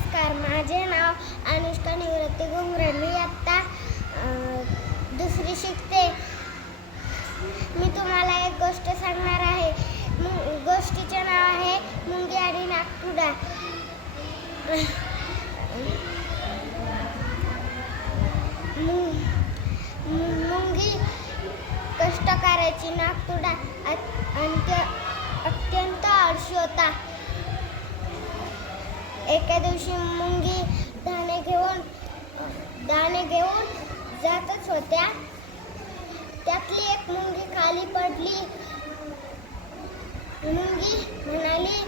नमस्कार माझे नाव अनुष्का निवृत्ती घुमरे मी आत्ता दुसरी शिकते. मी तुम्हाला एक गोष्ट सांगणार आहे. मु- गोष्टीचे नाव आहे मुंगी आणि नागपुडा मु- मुंगी कष्ट करायची नागपुडा अत्यंत अंत्य अत्यंत आळशी होता. एका दिवशी मुंगी दाणे घेऊन दाणे घेऊन जातच होत्या. त्यातली एक मुंगी खाली पडली. मुंगी म्हणाली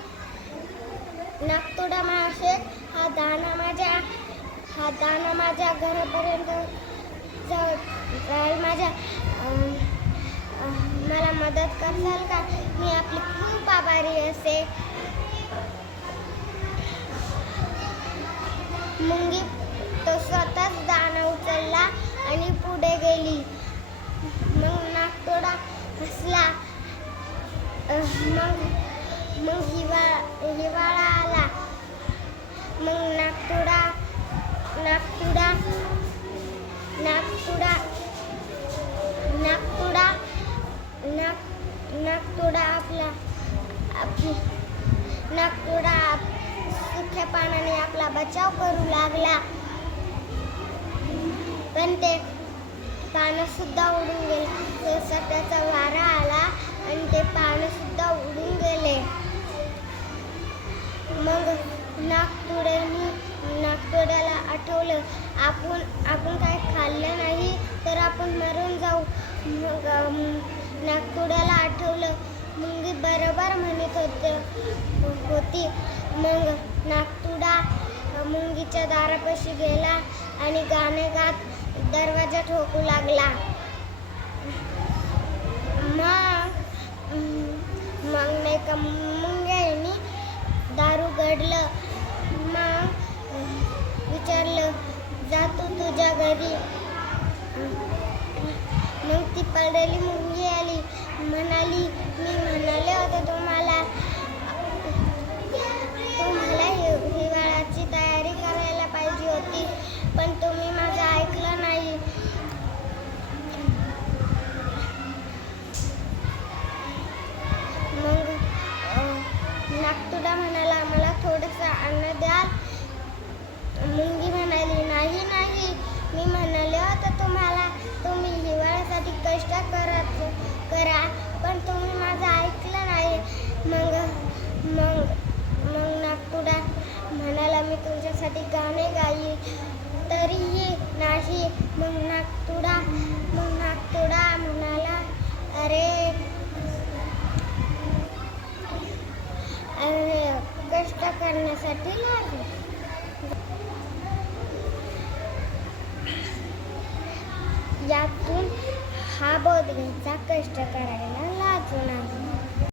नागतोडा मासे हा दाणा माझ्या हा दाणा माझ्या घरापर्यंत जाईल माझ्या. मला मदत करसाल का? मी आपली खूप आभारी असे. मुंगी तो स्वतःच दाणा उचलला आणि पुढे गेली. मग नागतोडा हसला. मग मग हिवाळा हिवाळा आला. मग नागतोडा नागतुडा नागतुडा नागतुडा नाग नागतोडा आपला आपली नागतोडा मोठ्या पानाने आपला बचाव करू लागला. पण ते पानं सुद्धा उडून गेले. तसा त्याचा वारा आला आणि ते पानं सुद्धा उडून गेले. मग नागतोड्यानी नागतोड्याला आठवलं आपण आपण काय खाल्लं नाही तर आपण मरून जाऊ. मग नागतोड्याला आठवलं मुंगी बरोबर म्हणत होते होती. मग नागतुडा मुंगीच्या दारापाशी गेला आणि गाणे गात दरवाजा ठोकू लागला. मग मग नाही का मुंग्यानी दारू घडलं मग विचारलं जातो तुझ्या घरी. मग ती पडलेली मुंगी आली. म्हणाली मी म्हणाले होते तुम्हाला कष्ट करण्यासाठी लागले. यातून हा बोध घ्यायचा कष्ट करायला लाजू नाही